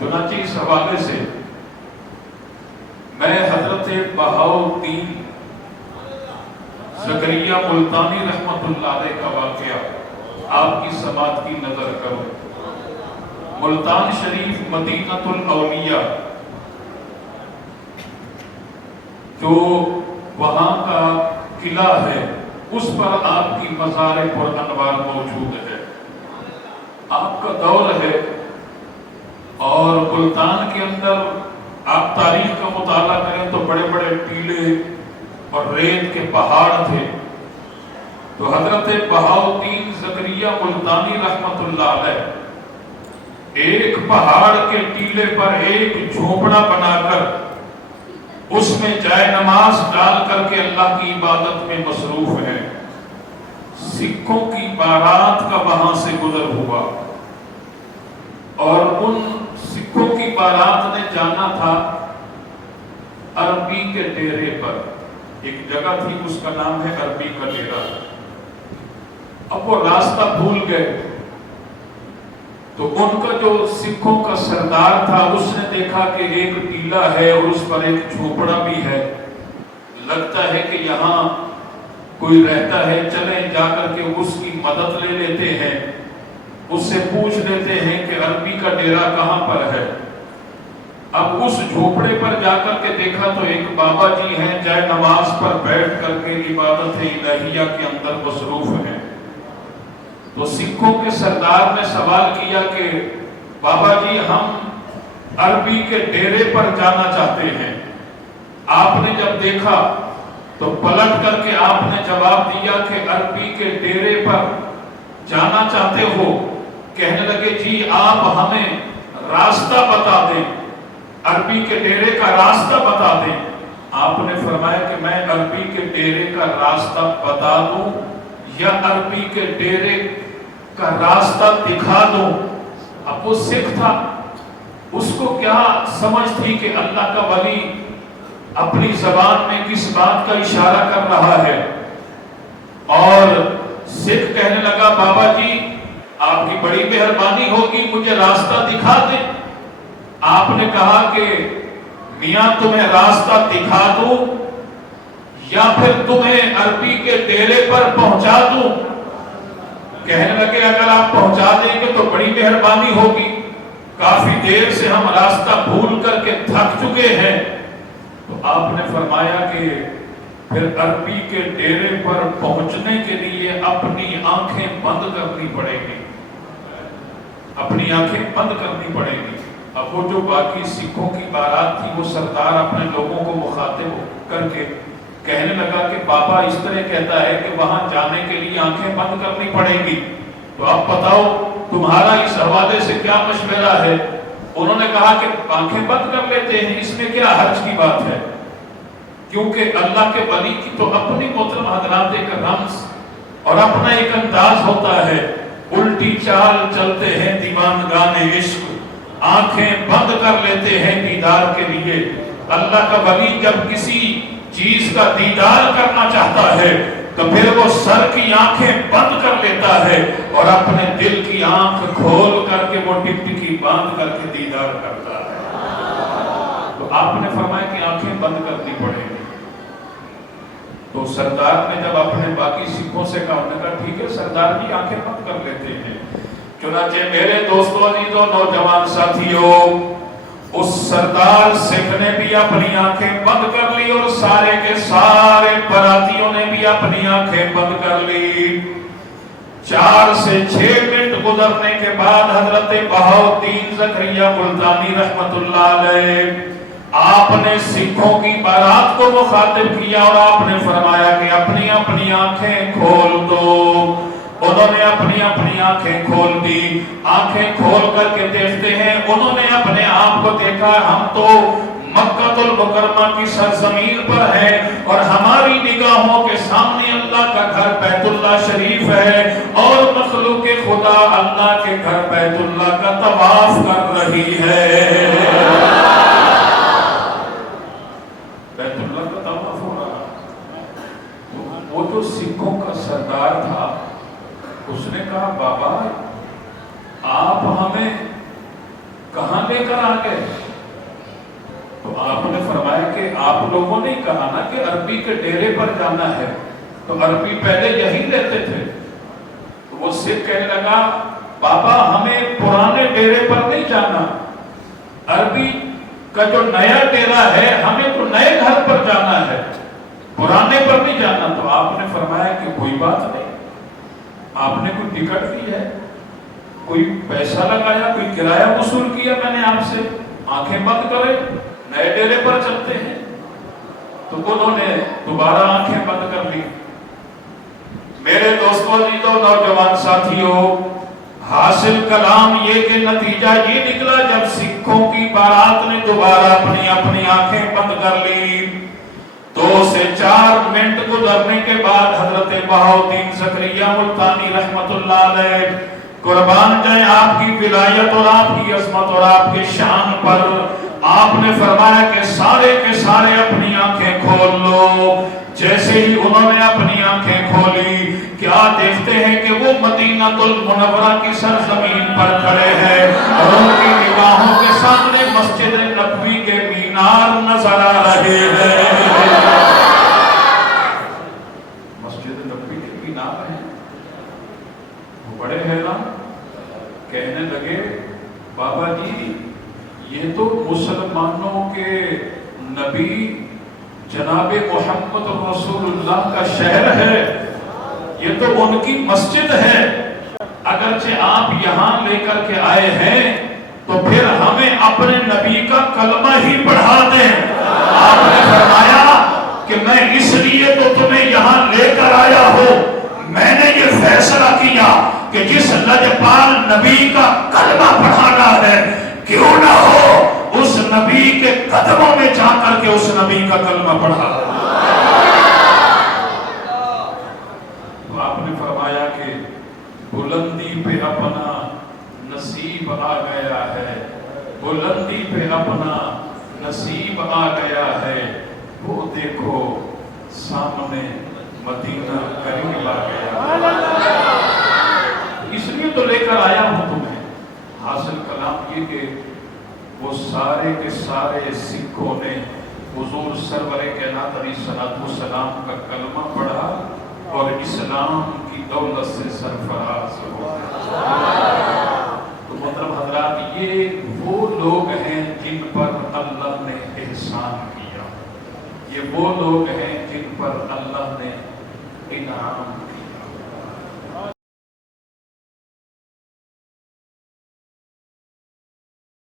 چنانچہ اس حوالے سے میں حضرت بہاؤالدین زکریا ملتانی رحمت اللہ علیہ کا واقعہ آپ کی سماعت کی نظر کروں۔ ملتان شریف مدینۃ الاولیاء جو وہاں کا قلعہ ہے، اس پر آپ کی مزار پر انوار موجود ہے۔ آپ کا دور ہے اور ملتان کے اندر آپ تاریخ کا مطالعہ کریں تو بڑے بڑے ٹیلے اور ریت کے پہاڑ تھے۔ تو حضرت بہاؤالدین زکریا ملتانی رحمت اللہ علیہ ایک پہاڑ کے ٹیلے پر ایک جھونپڑا بنا کر اس میں جائے نماز ڈال کر کے اللہ کی عبادت میں مصروف ہے۔ سکھوں کی بارات کا وہاں سے گزر ہوا اور ان سکھوں کی بارات نے جانا تھا عربی کے ڈیرے پر۔ ایک جگہ تھی، اس کا نام ہے عربی کا ڈیرا۔ اب وہ راستہ بھول گئے تو ان کا جو سکھوں کا سردار تھا اس نے دیکھا کہ ایک ٹیلا ہے اور اس پر ایک جھونپڑا بھی ہے، لگتا ہے کہ یہاں کوئی رہتا ہے، چلیں جا کر کے اس کی مدد لے لیتے ہیں، اس سے پوچھ لیتے ہیں کہ عربی کا ڈیرا کہاں پر ہے۔ اب اس جھونپڑے پر جا کر کے دیکھا تو ایک بابا جی ہیں، جائے نماز پر بیٹھ کر کے عبادت الہیہ کے اندر مصروف ہیں۔ تو سکھوں کے سردار نے سوال کیا کہ بابا جی ہم عربی کے ڈیرے پر جانا چاہتے ہیں۔ آپ نے جب دیکھا تو پلٹ کر کے آپ نے جواب دیا کہ عربی کے ڈیرے پر جانا چاہتے ہو؟ کہنے لگے جی آپ ہمیں راستہ بتا دیں، عربی کے ڈیرے کا راستہ بتا دیں۔ آپ نے فرمایا کہ میں عربی کے ڈیرے کا راستہ بتا دوں یا عربی کے ڈیرے کا راستہ دکھا دوں؟ اب وہ سکھ تھا، اس کو کیا سمجھ تھی کہ اللہ کا ولی اپنی زبان میں کس بات کا اشارہ کر رہا ہے۔ اور سکھ کہنے لگا بابا جی آپ کی بڑی مہربانی ہوگی، مجھے راستہ دکھا دیں۔ آپ نے کہا کہ میاں تمہیں راستہ دکھا دوں یا پھر تمہیں عربی کے ڈیرے پر پہنچا دوں؟ کہنے لگے اگر آپ پہنچا دیں گے تو بڑی مہربانی ہوگی، کافی دیر سے ہم راستہ بھول کر کے تھک چکے ہیں۔ تو آپ نے فرمایا کہ پھر عربی کے ڈیرے پر پہنچنے کے لیے اپنی آنکھیں بند کرنی پڑے گی، اپنی آنکھیں بند کرنی پڑے گی۔ اب وہ جو باقی سکھوں کی بارات تھی، وہ سردار اپنے لوگوں کو مخاطب کر کے کہنے لگا کہ بابا اس طرح کہتا ہے کہ وہاں جانے کے لیے آنکھیں بند کرنی پڑے گی، تو آپ بتاؤ تمہارا اس حوالے سے کیا مشورہ ہے؟ انہوں نے کہا کہ آنکھیں بند کر لیتے ہیں، اس میں کیا حرج کی بات ہے؟ کیونکہ اللہ کے ولی کی تو اپنی محترم حضرات ایک رمز اور اپنا ایک انداز ہوتا ہے۔ الٹی چال چلتے ہیں دیوانگان عشق، آنکھیں بند کر لیتے ہیں دیدار کے لیے۔ اللہ کا ولی جب کسی چیز کا دیدار کرنا چاہتا ہے تو پھر وہ سر کی آنکھیں بند کر لیتا ہے اور اپنے دل کی آنکھ کھول کر کے وہ ٹکٹکی باندھ کر کے دیدار کرتا ہے۔ تو آپ نے فرمایا کہ آنکھیں بند کرنی پڑے گی۔ تو سردار نے جب اپنے باقی سکھوں سے کہا، انہوں نے کہا ٹھیک ہے سردار جی آنکھیں بند کر لیتے ہیں۔ چنانچہ میرے دوستوں عزیزوں نوجوان ساتھیوں، اس سردار سکھ نے بھی اپنی آنکھیں بند کر لی اور سارے کے سارے براتیوں نے بھی اپنی آنکھیں بند کر لی۔ 4 سے 6 منٹ گزرنے کے بعد حضرت بہاؤالدین زکریا ملتانی رحمت اللہ علیہ آپ نے سکھوں کی بارات کو مخاطب کیا اور آپ نے فرمایا کہ اپنی اپنی آنکھیں کھول دو۔ انہوں نے اپنی اپنی آنکھیں کھول دی۔ آنکھیں کھول کر کے دیکھتے ہیں، انہوں نے اپنے آپ کو دیکھا ہم تو مکہ المکرمہ کی سرزمین پر ہے اور ہماری نگاہوں کے سامنے اللہ کا گھر بیت اللہ شریف ہے اور مخلوق خدا اللہ کے گھر بیت اللہ کا طواف کر رہی ہے۔ بیت اللہ کا طواف ہو رہا۔ وہ جو سکھوں کا سردار تھا اس نے کہا بابا آپ ہمیں کہاں لے لے کر آ گئے؟ تو آپ نے فرمایا کہ آپ لوگوں نے کہا نا کہ عربی کے ڈیرے پر جانا ہے، تو عربی پہلے یہی لیتے تھے۔ تو وہ سکھ کہنے لگا بابا ہمیں پرانے ڈیرے پر نہیں جانا، عربی کا جو نیا ڈیرا ہے ہمیں تو نئے گھر پر جانا ہے، پرانے پر نہیں جانا۔ تو آپ نے فرمایا کہ کوئی بات نہیں، آپ نے کوئی ٹکٹ دی ہے، کوئی پیسہ لگایا، کوئی کرایہ وصول کیا میں نے آپ سے؟ آنکھیں بند کرے نئے ڈیرے پر چلتے ہیں۔ تو انہوں نے دوبارہ آنکھیں بند کر لی۔ میرے دوستوں عزیزوں نوجوان ساتھیوں، حاصل کلام یہ کہ نتیجہ یہ نکلا جب سکھوں کی بارات نے دوبارہ اپنی آنکھیں بند کر لی، 2 سے 4 منٹ گزرنے کے بعد حضرت بہاؤالدین زکریا ملتانی رحمت اللہ علیہ، قربان جائیں آپ کی ولایت اور آپ کی عظمت اور آپ کے شان پر، آپ نے فرمایا کہ سارے کے سارے اپنی آنکھیں کھول لو۔ جیسے ہی انہوں نے اپنی آنکھیں کھولی، کیا دیکھتے ہیں کہ وہ مدینہ المنورہ کی سرزمین پر کھڑے ہیں اور ان کی نگاہوں کے سامنے مسجد نبوی کے مینار نظر آ رہے ہیں۔ مسجد نبوی کے مینار ہیں، وہ بڑے حیران، کہنے لگے بابا جی یہ تو مسلمانوں کے نبی جناب محمد رسول اللہ کا شہر ہے، یہ تو ان کی مسجد ہے، اگرچہ آپ یہاں لے کر کے آئے ہیں تو پھر ہمیں اپنے نبی کا کلمہ ہی پڑھا دیں۔ آپ نے فرمایا کہ میں اس لیے تو تمہیں یہاں لے کر آیا ہوں، میں نے یہ فیصلہ کیا کہ جس لجپال نبی کا کلمہ پڑھانا ہے کیوں نہ ہو اس نبی کے قدموں میں جا کر کے اس نبی کا کلمہ پڑھا۔ تو آپ نے فرمایا کہ بلندی پہ اپنا نصیب آ گیا ہے، بلندی پہ اپنا نصیب آ گیا ہے، وہ دیکھو سامنے مدینہ قریب آ گیا۔ اس لیے تو لے کر آیا ہوں تمہیں۔ حاصل کلام یہ کہ وہ سارے کے سارے سکھوں نے حضور سرور کائنات علیہ الصلوۃ والسلام کا کلمہ پڑھا اور اسلام کی دولت سے سرفراز ہو گئے۔ تو محترم حضرات، یہ وہ لوگ ہیں جن پر اللہ نے احسان کیا، یہ وہ لوگ ہیں جن پر اللہ نے انعام